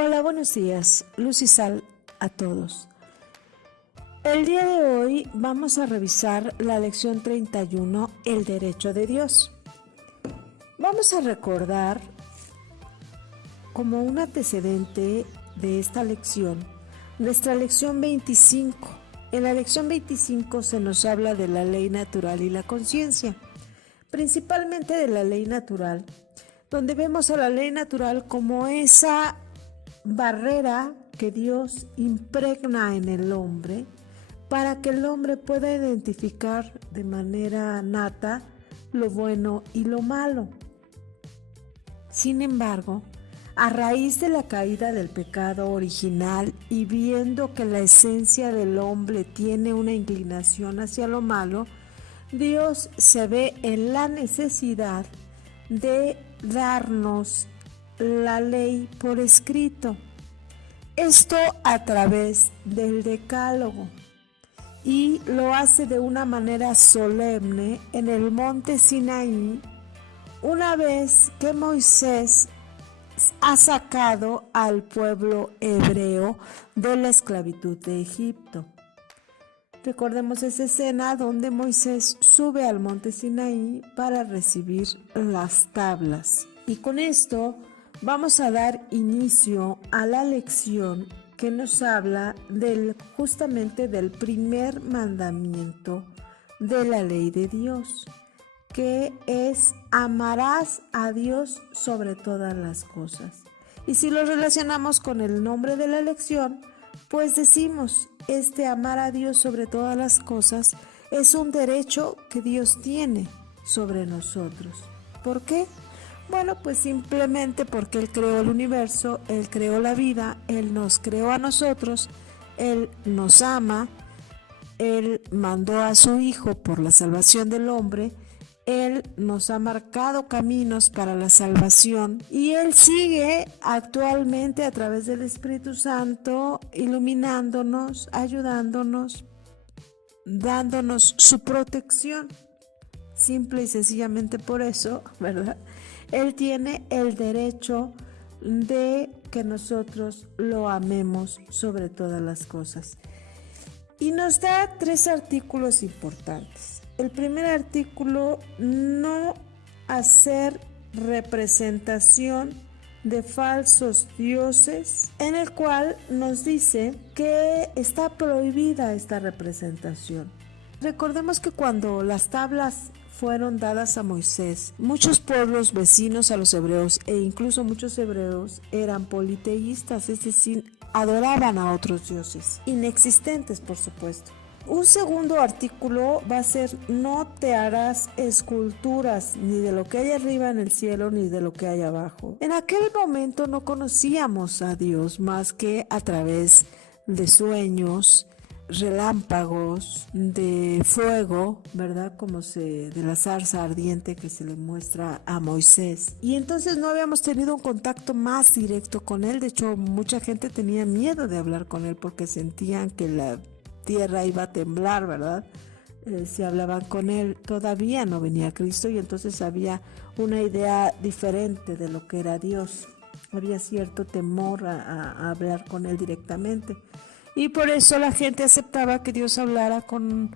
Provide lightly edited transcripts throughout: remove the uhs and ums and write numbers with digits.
Hola, buenos días, luz y sal a todos. El día de hoy vamos a revisar la lección 31, el derecho de Dios. Vamos a recordar como un antecedente de esta lección, nuestra lección 25. En la lección 25 se nos habla de la ley natural y la conciencia, principalmente de la ley natural, donde vemos a la ley natural como esa barrera que Dios impregna en el hombre para que el hombre pueda identificar de manera nata lo bueno y lo malo. Sin embargo, a raíz de la caída del pecado original y viendo que la esencia del hombre tiene una inclinación hacia lo malo, Dios se ve en la necesidad de darnos la ley por escrito. Esto a través del Decálogo, y lo hace de una manera solemne en el monte Sinaí, una vez que Moisés ha sacado al pueblo hebreo de la esclavitud de Egipto. Recordemos esa escena donde Moisés sube al monte Sinaí para recibir las tablas. Y con esto vamos a dar inicio a la lección que nos habla justamente del primer mandamiento de la ley de Dios, que es amarás a Dios sobre todas las cosas. Y si lo relacionamos con el nombre de la lección, pues decimos, amar a Dios sobre todas las cosas es un derecho que Dios tiene sobre nosotros. ¿Por qué? Bueno, pues simplemente porque Él creó el universo, Él creó la vida, Él nos creó a nosotros, Él nos ama, Él mandó a su Hijo por la salvación del hombre, Él nos ha marcado caminos para la salvación y Él sigue actualmente a través del Espíritu Santo iluminándonos, ayudándonos, dándonos su protección. Simple y sencillamente por eso, ¿verdad? Él tiene el derecho de que nosotros lo amemos sobre todas las cosas. Y nos da 3 artículos importantes. El primer artículo, no hacer representación de falsos dioses, en el cual nos dice que está prohibida esta representación. Recordemos que cuando las tablas fueron dadas a Moisés, muchos pueblos vecinos a los hebreos e incluso muchos hebreos eran politeístas, es decir, adoraban a otros dioses, inexistentes por supuesto. Un segundo artículo va a ser no te harás esculturas ni de lo que hay arriba en el cielo ni de lo que hay abajo. En aquel momento no conocíamos a Dios más que a través de sueños, relámpagos, de fuego, ¿verdad? De la zarza ardiente que se le muestra a Moisés. Y entonces no habíamos tenido un contacto más directo con él. De hecho, mucha gente tenía miedo de hablar con él porque sentían que la tierra iba a temblar, ¿verdad? Si hablaban con él, todavía no venía Cristo y entonces había una idea diferente de lo que era Dios. Había cierto temor a hablar con él directamente. Y por eso la gente aceptaba que Dios hablara con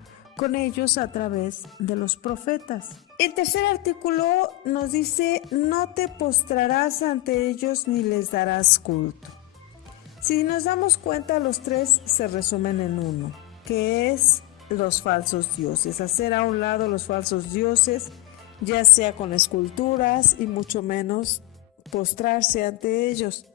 ellos a través de los profetas. El tercer artículo nos dice, no te postrarás ante ellos ni les darás culto. Si nos damos cuenta, los 3 se resumen en uno, que es los falsos dioses. Hacer a un lado los falsos dioses, ya sea con esculturas y mucho menos postrarse ante ellos.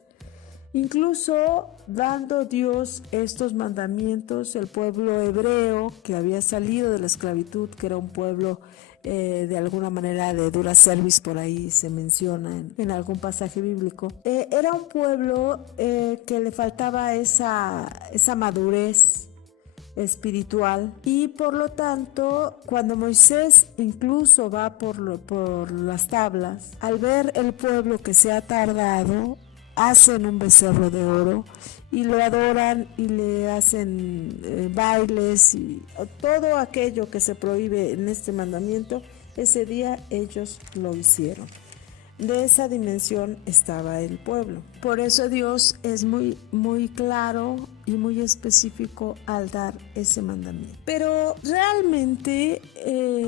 Incluso dando Dios estos mandamientos, el pueblo hebreo que había salido de la esclavitud, que era un pueblo de alguna manera de dura cerviz, por ahí se menciona en algún pasaje bíblico, era un pueblo que le faltaba esa madurez espiritual y por lo tanto cuando Moisés incluso va por las tablas, al ver el pueblo que se ha tardado, hacen un becerro de oro y lo adoran y le hacen bailes y todo aquello que se prohíbe en este mandamiento, ese día ellos lo hicieron. de esa dimensión estaba el pueblo. Por eso Dios es muy claro y muy específico al dar ese mandamiento. Pero realmente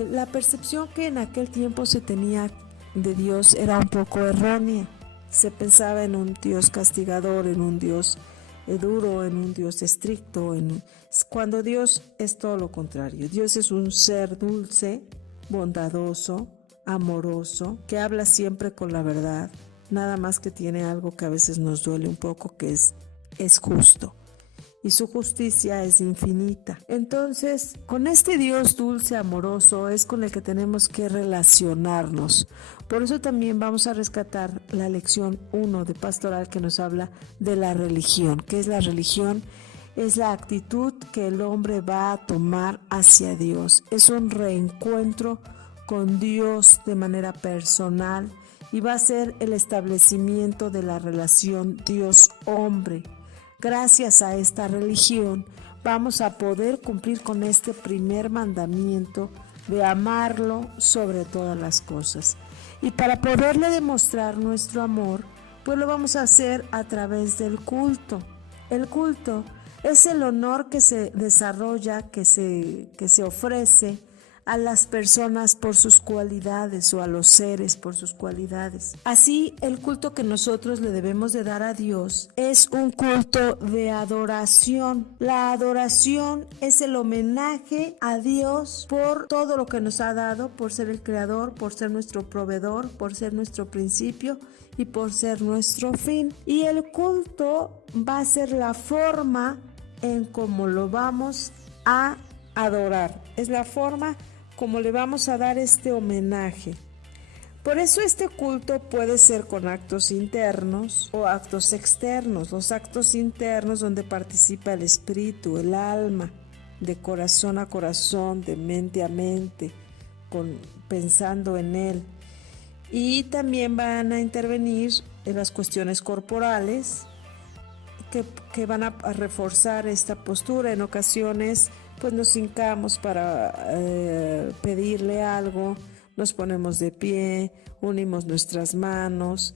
la percepción que en aquel tiempo se tenía de Dios era un poco errónea. Se pensaba en un Dios castigador, en un Dios duro, en un Dios estricto, cuando Dios es todo lo contrario. Dios es un ser dulce, bondadoso, amoroso, que habla siempre con la verdad, nada más que tiene algo que a veces nos duele un poco, que es justo. Y su justicia es infinita. Entonces, con este Dios dulce, amoroso, es con el que tenemos que relacionarnos. Por eso también vamos a rescatar la lección 1 de Pastoral, que nos habla de la religión. ¿Qué es la religión? Es la actitud que el hombre va a tomar hacia Dios. Es un reencuentro con Dios de manera personal y va a ser el establecimiento de la relación Dios-hombre. Gracias a esta religión vamos a poder cumplir con este primer mandamiento de amarlo sobre todas las cosas. Y para poderle demostrar nuestro amor, pues lo vamos a hacer a través del culto. El culto es el honor que se desarrolla, que se ofrece a las personas por sus cualidades o a los seres por sus cualidades. Así, el culto que nosotros le debemos de dar a Dios es un culto de adoración. La adoración es el homenaje a Dios por todo lo que nos ha dado, por ser el creador, por ser nuestro proveedor, por ser nuestro principio y por ser nuestro fin. Y el culto va a ser la forma en cómo lo vamos a adorar. Es la forma como le vamos a dar este homenaje. Por eso este culto puede ser con actos internos o actos externos. Los actos internos donde participa el espíritu, el alma, de corazón a corazón, de mente a mente, pensando en él. Y también van a intervenir en las cuestiones corporales que van a reforzar esta postura. En ocasiones pues nos hincamos para pedirle algo, nos ponemos de pie, unimos nuestras manos,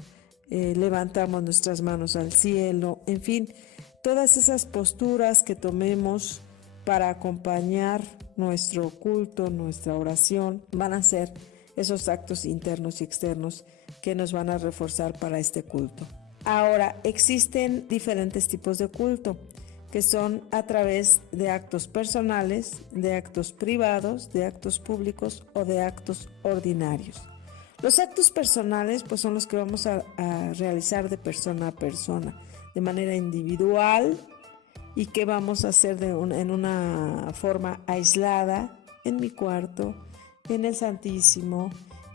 levantamos nuestras manos al cielo, en fin, todas esas posturas que tomemos para acompañar nuestro culto, nuestra oración, van a ser esos actos internos y externos que nos van a reforzar para este culto. Ahora, existen diferentes tipos de culto, que son a través de actos personales, de actos privados, de actos públicos o de actos ordinarios. Los actos personales pues son los que vamos a realizar de persona a persona, de manera individual, y que vamos a hacer en una forma aislada, en mi cuarto, en el Santísimo,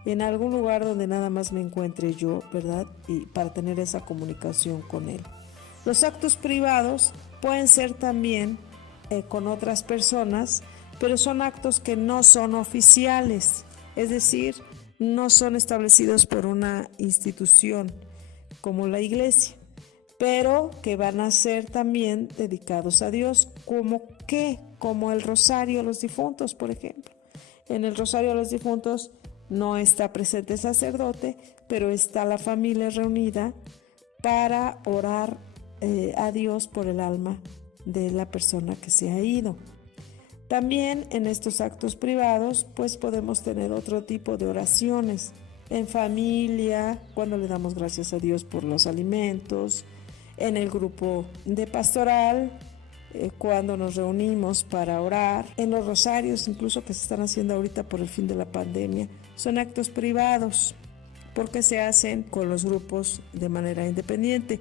en algún lugar donde nada más me encuentre yo, ¿verdad? Y para tener esa comunicación con Él. Los actos privados pueden ser también con otras personas, pero son actos que no son oficiales, es decir, no son establecidos por una institución como la iglesia, pero que van a ser también dedicados a Dios, como el rosario a los difuntos, por ejemplo. En el rosario a los difuntos no está presente el sacerdote, pero está la familia reunida para orar a Dios por el alma de la persona que se ha ido. También en estos actos privados pues podemos tener otro tipo de oraciones en familia, cuando le damos gracias a Dios por los alimentos, en el grupo de pastoral, cuando nos reunimos para orar, en los rosarios incluso que se están haciendo ahorita por el fin de la pandemia. Son actos privados porque se hacen con los grupos de manera independiente.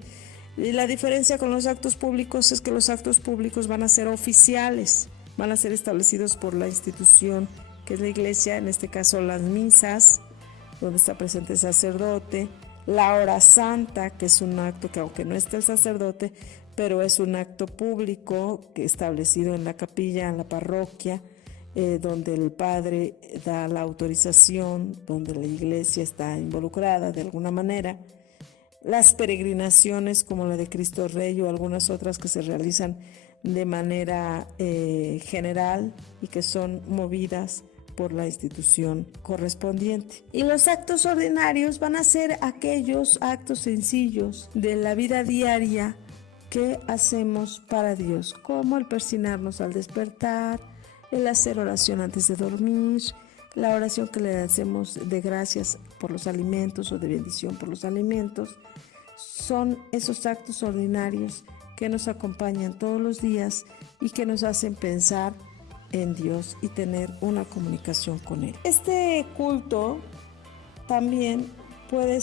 Y la diferencia con los actos públicos es que los actos públicos van a ser oficiales, van a ser establecidos por la institución que es la iglesia, en este caso las misas, donde está presente el sacerdote, la hora santa, que es un acto que aunque no esté el sacerdote, pero es un acto público que establecido en la capilla, en la parroquia, donde el padre da la autorización, donde la iglesia está involucrada de alguna manera. Las peregrinaciones como la de Cristo Rey o algunas otras que se realizan de manera general y que son movidas por la institución correspondiente. Y los actos ordinarios van a ser aquellos actos sencillos de la vida diaria que hacemos para Dios, como el persignarnos al despertar, el hacer oración antes de dormir, la oración que le hacemos de gracias por los alimentos o de bendición por los alimentos. Son esos actos ordinarios que nos acompañan todos los días y que nos hacen pensar en Dios y tener una comunicación con Él. Este culto también puede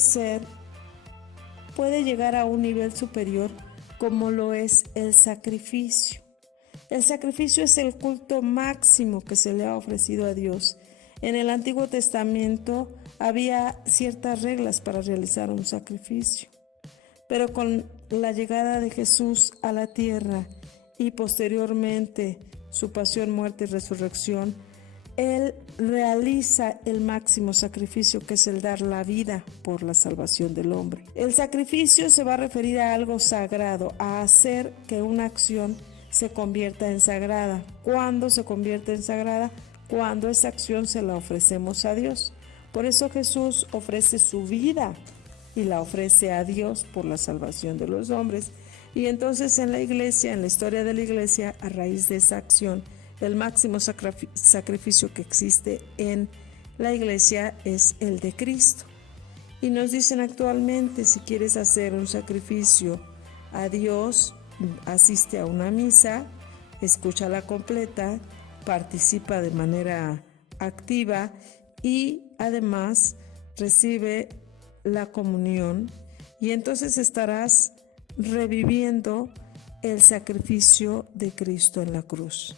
llegar a un nivel superior, como lo es el sacrificio. El sacrificio es el culto máximo que se le ha ofrecido a Dios. En el Antiguo Testamento había ciertas reglas para realizar un sacrificio, pero con la llegada de Jesús a la tierra y posteriormente su pasión, muerte y resurrección, Él realiza el máximo sacrificio, que es el dar la vida por la salvación del hombre. El sacrificio se va a referir a algo sagrado, a hacer que una acción se convierta en sagrada. ¿Cuándo se convierte en sagrada? Cuando esa acción se la ofrecemos a Dios. Por eso Jesús ofrece su vida y la ofrece a Dios por la salvación de los hombres. Y entonces en la iglesia, en la historia de la iglesia, a raíz de esa acción, el máximo sacrificio que existe en la iglesia es el de Cristo. Y nos dicen actualmente, si quieres hacer un sacrificio a Dios, asiste a una misa, escúchala completa, participa de manera activa y además recibe la comunión, y entonces estarás reviviendo el sacrificio de Cristo en la cruz.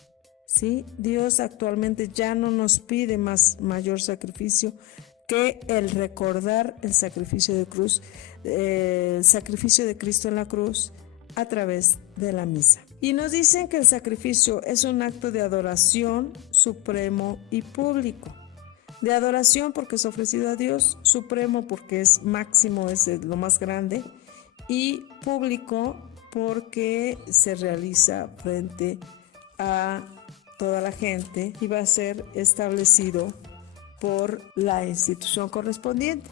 ¿Sí? Dios actualmente ya no nos pide mayor sacrificio que el recordar el sacrificio de cruz, el sacrificio de Cristo en la cruz a través de la misa. Y nos dicen que el sacrificio es un acto de adoración supremo y público. De adoración porque es ofrecido a Dios, supremo porque es máximo, es lo más grande, y público porque se realiza frente a toda la gente y va a ser establecido por la institución correspondiente.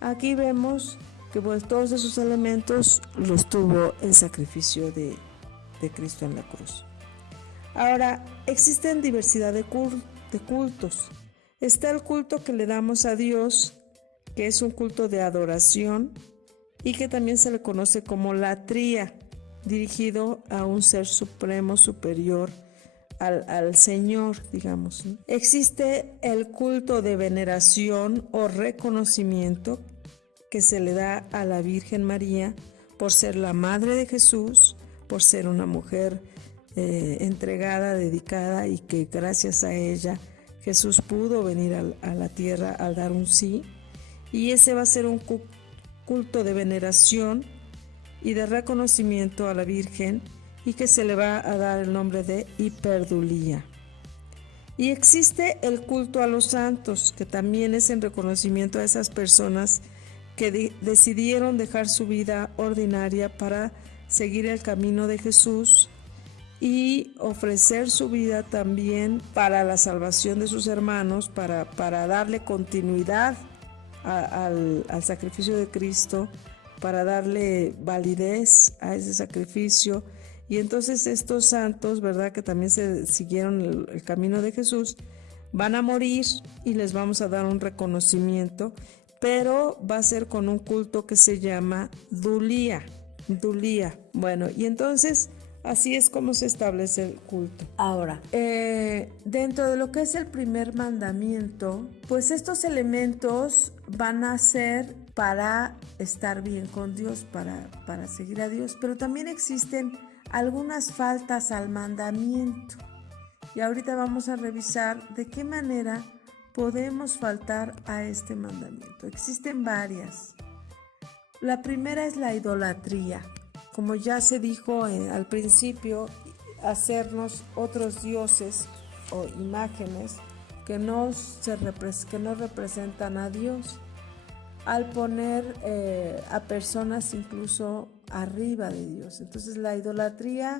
Aquí vemos que pues todos esos elementos los tuvo el sacrificio de Cristo en la cruz. Ahora, existen diversidad de cultos. Está el culto que le damos a Dios, que es un culto de adoración y que también se le conoce como latría, dirigido a un ser supremo superior al Señor, digamos. Existe el culto de veneración o reconocimiento que se le da a la Virgen María por ser la madre de Jesús, por ser una mujer entregada, dedicada, y que gracias a ella Jesús pudo venir a la tierra al dar un sí. Y ese va a ser un culto de veneración y de reconocimiento a la Virgen, y que se le va a dar el nombre de hiperdulía. Y existe el culto a los santos, que también es en reconocimiento a esas personas que decidieron dejar su vida ordinaria para seguir el camino de Jesús y ofrecer su vida también para la salvación de sus hermanos, para darle continuidad al sacrificio de Cristo, para darle validez a ese sacrificio. Y entonces estos santos, ¿verdad?, que también se siguieron el camino de Jesús, van a morir y les vamos a dar un reconocimiento, pero va a ser con un culto que se llama dulía. Bueno, y entonces así es como se establece el culto. Ahora, dentro de lo que es el primer mandamiento, pues estos elementos van a ser para estar bien con Dios, para seguir a Dios, pero también existen algunas faltas al mandamiento. Y ahorita vamos a revisar de qué manera podemos faltar a este mandamiento. Existen varias. La primera es la idolatría. Como ya se dijo al principio, hacernos otros dioses o imágenes que no representan a Dios, al poner a personas incluso arriba de Dios. Entonces la idolatría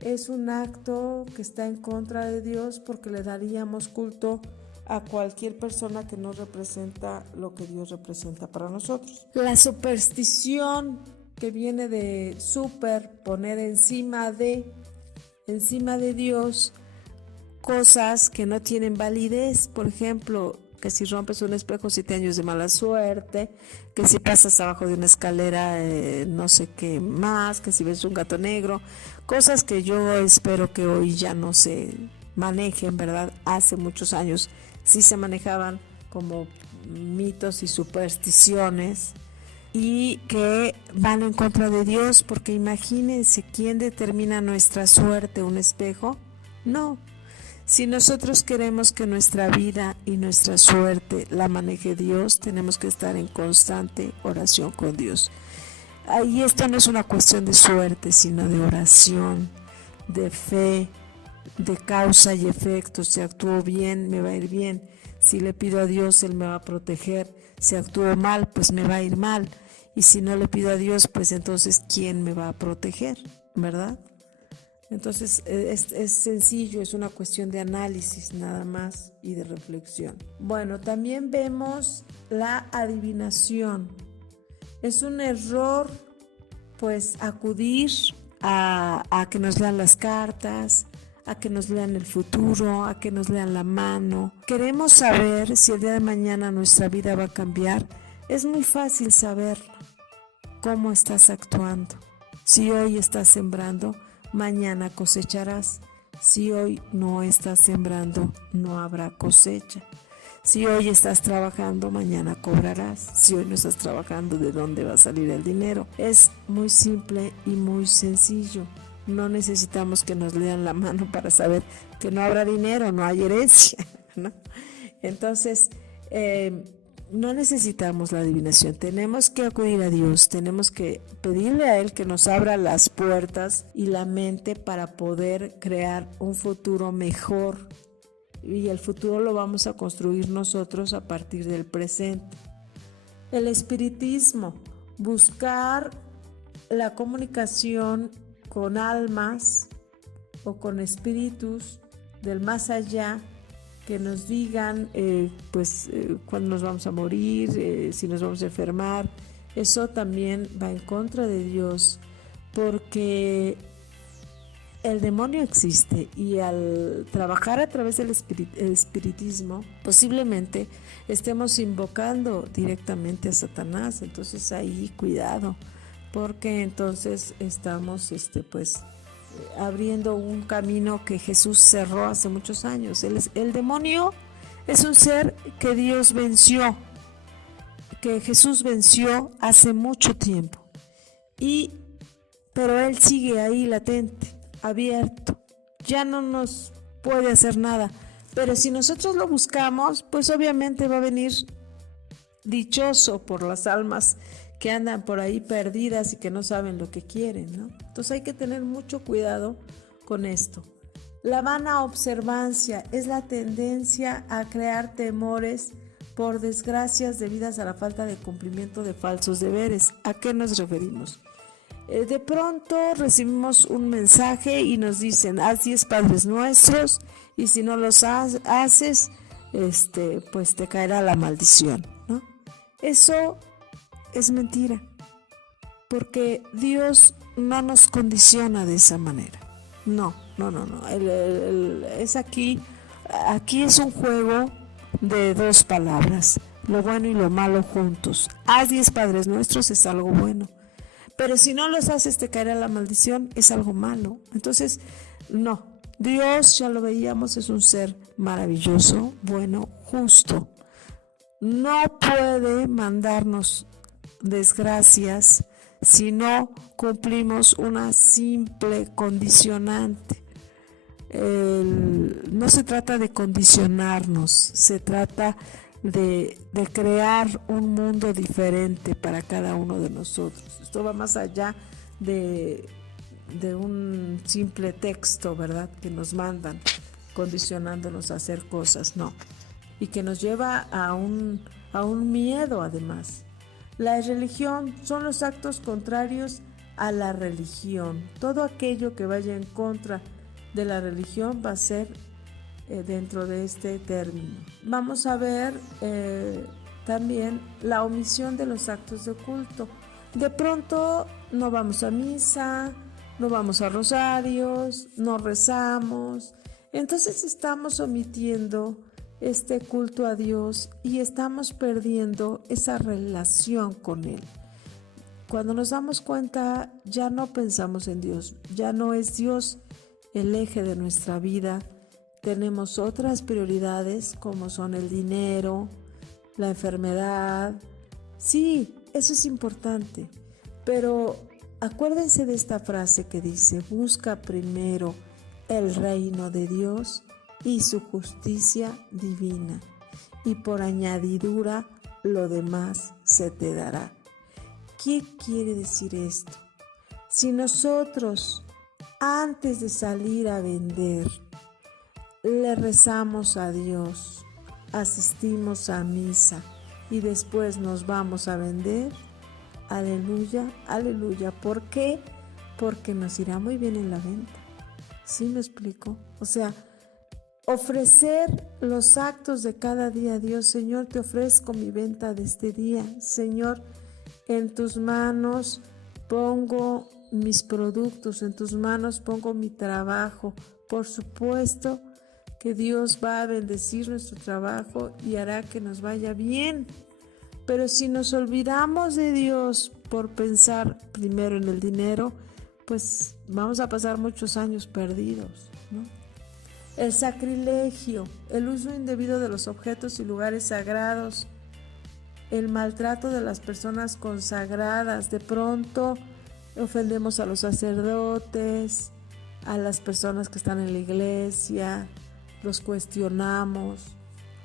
es un acto que está en contra de Dios, porque le daríamos culto a cualquier persona que no representa lo que Dios representa para nosotros. La superstición que viene de poner encima de Dios cosas que no tienen validez, por ejemplo, que si rompes un espejo 7 años de mala suerte, que si pasas abajo de una escalera no sé qué más, que si ves un gato negro, cosas que yo espero que hoy ya no se manejen, ¿verdad? Hace muchos años sí se manejaban como mitos y supersticiones y que van en contra de Dios, porque imagínense, ¿quién determina nuestra suerte? ¿Un espejo? No. Si nosotros queremos que nuestra vida y nuestra suerte la maneje Dios, tenemos que estar en constante oración con Dios. Y esto no es una cuestión de suerte, sino de oración, de fe, de causa y efecto. Si actúo bien, me va a ir bien. Si le pido a Dios, Él me va a proteger. Si actúo mal, pues me va a ir mal. Y si no le pido a Dios, pues entonces, ¿quién me va a proteger? ¿Verdad? Entonces es sencillo, es una cuestión de análisis nada más y de reflexión. Bueno, también vemos la adivinación. Es un error pues acudir a que nos lean las cartas, a que nos lean el futuro, a que nos lean la mano. Queremos saber si el día de mañana nuestra vida va a cambiar. Es muy fácil saberlo. ¿Cómo estás actuando? Si hoy estás sembrando, mañana cosecharás. Si hoy no estás sembrando, no habrá cosecha. Si hoy estás trabajando, mañana cobrarás. Si hoy no estás trabajando, ¿de dónde va a salir el dinero? Es muy simple y muy sencillo. No necesitamos que nos lean la mano para saber que no habrá dinero, no hay herencia, ¿no? Entonces, no necesitamos la adivinación, tenemos que acudir a Dios, tenemos que pedirle a Él que nos abra las puertas y la mente para poder crear un futuro mejor, y el futuro lo vamos a construir nosotros a partir del presente. El espiritismo, buscar la comunicación con almas o con espíritus del más allá, que nos digan cuándo nos vamos a morir, si nos vamos a enfermar. Eso también va en contra de Dios, porque el demonio existe, y al trabajar a través del espiritismo posiblemente estemos invocando directamente a Satanás. Entonces ahí cuidado, porque entonces estamos abriendo un camino que Jesús cerró hace muchos años. El demonio es un ser que Dios venció, que Jesús venció hace mucho tiempo, pero él sigue ahí latente, abierto, ya no nos puede hacer nada. Pero si nosotros lo buscamos, pues obviamente va a venir dichoso por las almas que andan por ahí perdidas y que no saben lo que quieren, ¿no? Entonces hay que tener mucho cuidado con esto. La vana observancia es la tendencia a crear temores por desgracias debidas a la falta de cumplimiento de falsos deberes. ¿A qué nos referimos? De pronto recibimos un mensaje y nos dicen: haz 10 Padres Nuestros, y si no los haces, pues te caerá la maldición, ¿no? Eso es mentira, porque Dios no nos condiciona de esa manera. No. Es aquí es un juego de dos palabras, lo bueno y lo malo juntos. Haz 10 Padres Nuestros es algo bueno, pero si no los haces te caerá la maldición, es algo malo. Entonces, no, Dios, ya lo veíamos, es un ser maravilloso, bueno, justo. No puede mandarnos desgracias si no cumplimos una simple condicionante. No se trata de condicionarnos, se trata de crear un mundo diferente para cada uno de nosotros. Esto va más allá de un simple texto, ¿verdad?, que nos mandan condicionándonos a hacer cosas, no, y que nos lleva a un miedo. Además, la religión son los actos contrarios a la religión. Todo aquello que vaya en contra de la religión va a ser dentro de este término. Vamos a ver también la omisión de los actos de culto. De pronto no vamos a misa, no vamos a rosarios, no rezamos. Entonces estamos omitiendo este culto a Dios y estamos perdiendo esa relación con Él. Cuando nos damos cuenta, ya no pensamos en Dios, ya no es Dios el eje de nuestra vida. Tenemos otras prioridades como son el dinero, la enfermedad. Sí, eso es importante, pero acuérdense de esta frase que dice: busca primero el reino de Dios y su justicia divina, y por añadidura lo demás se te dará. ¿Qué quiere decir esto? Si nosotros, antes de salir a vender, le rezamos a Dios, asistimos a misa y después nos vamos a vender, aleluya, aleluya. ¿Por qué? Porque nos irá muy bien en la venta. ¿Sí me explico? O sea, ofrecer los actos de cada día a Dios. Señor, te ofrezco mi venta de este día. Señor, en tus manos pongo mis productos, en tus manos pongo mi trabajo. Por supuesto que Dios va a bendecir nuestro trabajo y hará que nos vaya bien. Pero si nos olvidamos de Dios por pensar primero en el dinero, pues vamos a pasar muchos años perdidos, ¿no? El sacrilegio, el uso indebido de los objetos y lugares sagrados, el maltrato de las personas consagradas. De pronto ofendemos a los sacerdotes, a las personas que están en la iglesia, los cuestionamos,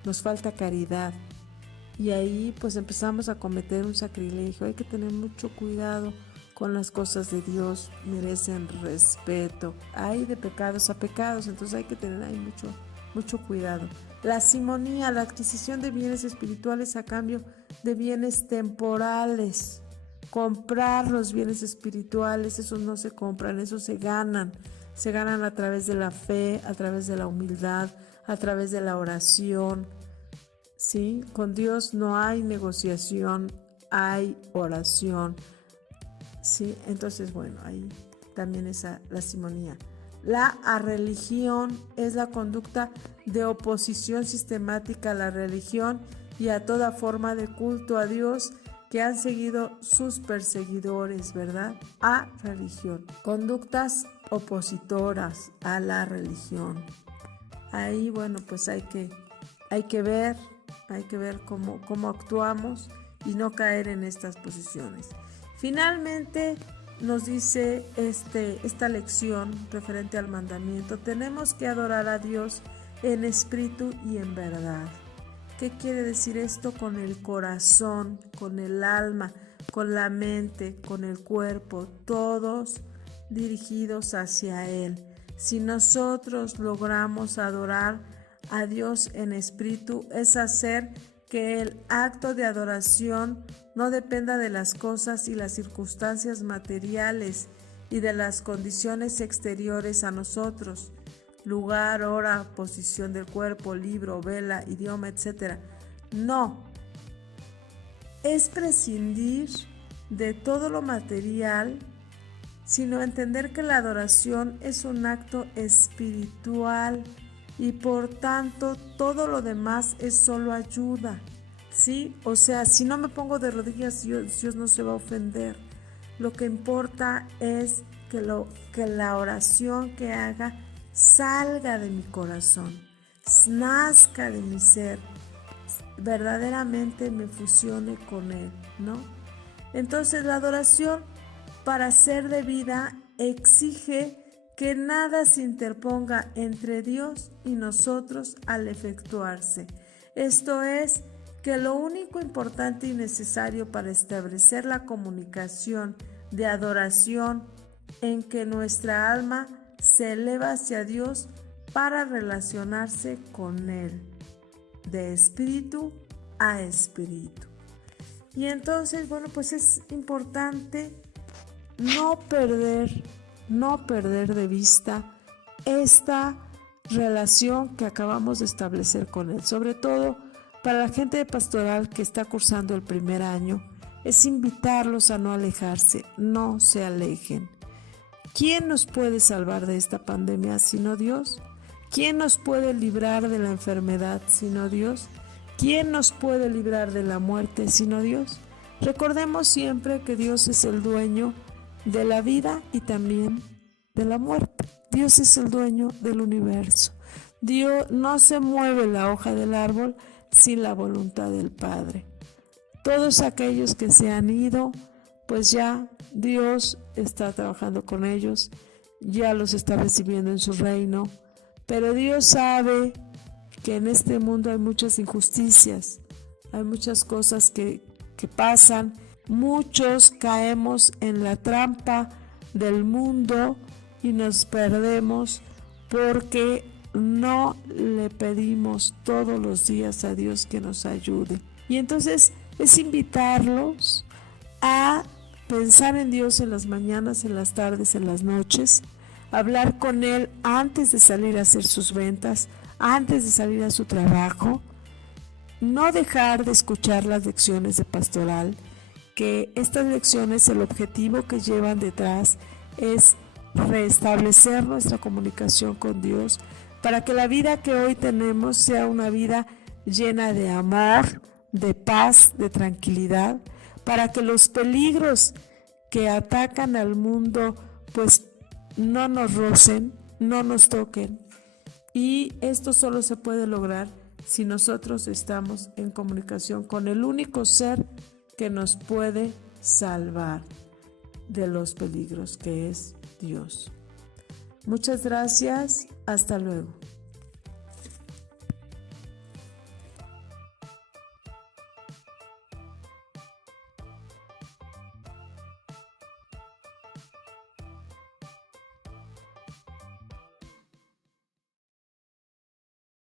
nos falta caridad. Y ahí pues empezamos a cometer un sacrilegio. Hay que tener mucho cuidado con las cosas de Dios, merecen respeto. Hay de pecados a pecados, entonces hay que tener ahí mucho cuidado. La simonía, la adquisición de bienes espirituales a cambio de bienes temporales. Comprar los bienes espirituales, esos no se compran, esos se ganan. Se ganan a través de la fe, a través de la humildad, a través de la oración. ¿Sí? Con Dios no hay negociación, hay oración. Sí, entonces bueno, ahí también esa la simonía. La arreligión es la conducta de oposición sistemática a la religión y a toda forma de culto a Dios que han seguido sus perseguidores, ¿verdad? A religión. Conductas opositoras a la religión. Ahí, bueno, pues hay que ver cómo actuamos y no caer en estas posiciones. Finalmente nos dice esta lección referente al mandamiento: tenemos que adorar a Dios en espíritu y en verdad. ¿Qué quiere decir esto? Con el corazón, con el alma, con la mente, con el cuerpo, todos dirigidos hacia Él. Si nosotros logramos adorar a Dios en espíritu, es hacer que el acto de adoración no dependa de las cosas y las circunstancias materiales y de las condiciones exteriores a nosotros: lugar, hora, posición del cuerpo, libro, vela, idioma, etc. No, es prescindir de todo lo material, sino entender que la adoración es un acto espiritual y por tanto todo lo demás es solo ayuda, ¿sí? O sea, si no me pongo de rodillas, Dios no se va a ofender. Lo que importa es que la oración que haga salga de mi corazón, nazca de mi ser, verdaderamente me fusione con Él, ¿no? Entonces la adoración, para ser debida, exige que nada se interponga entre Dios y nosotros al efectuarse. Esto es, que lo único importante y necesario para establecer la comunicación de adoración en que nuestra alma se eleva hacia Dios para relacionarse con Él, de espíritu a espíritu. Y entonces, bueno, pues es importante no perder de vista esta relación que acabamos de establecer con Él. Sobre todo para la gente de pastoral que está cursando el primer año, es invitarlos a no alejarse, no se alejen. ¿Quién nos puede salvar de esta pandemia sino Dios? ¿Quién nos puede librar de la enfermedad sino Dios? ¿Quién nos puede librar de la muerte sino Dios? Recordemos siempre que Dios es el dueño de la vida y también de la muerte. Dios es el dueño del universo. Dios no se mueve la hoja del árbol sin la voluntad del Padre. Todos aquellos que se han ido, pues ya Dios está trabajando con ellos, ya los está recibiendo en su reino, pero Dios sabe que en este mundo hay muchas injusticias, hay muchas cosas que pasan, muchos caemos en la trampa del mundo y nos perdemos porque no le pedimos todos los días a Dios que nos ayude. Y entonces es invitarlos a pensar en Dios en las mañanas, en las tardes, en las noches, hablar con Él antes de salir a hacer sus ventas, antes de salir a su trabajo, no dejar de escuchar las lecciones de pastoral, que estas lecciones, el objetivo que llevan detrás es restablecer nuestra comunicación con Dios para que la vida que hoy tenemos sea una vida llena de amor, de paz, de tranquilidad, para que los peligros que atacan al mundo pues no nos rocen, no nos toquen. Y esto solo se puede lograr si nosotros estamos en comunicación con el único ser que nos puede salvar de los peligros, que es Dios. Muchas gracias, hasta luego.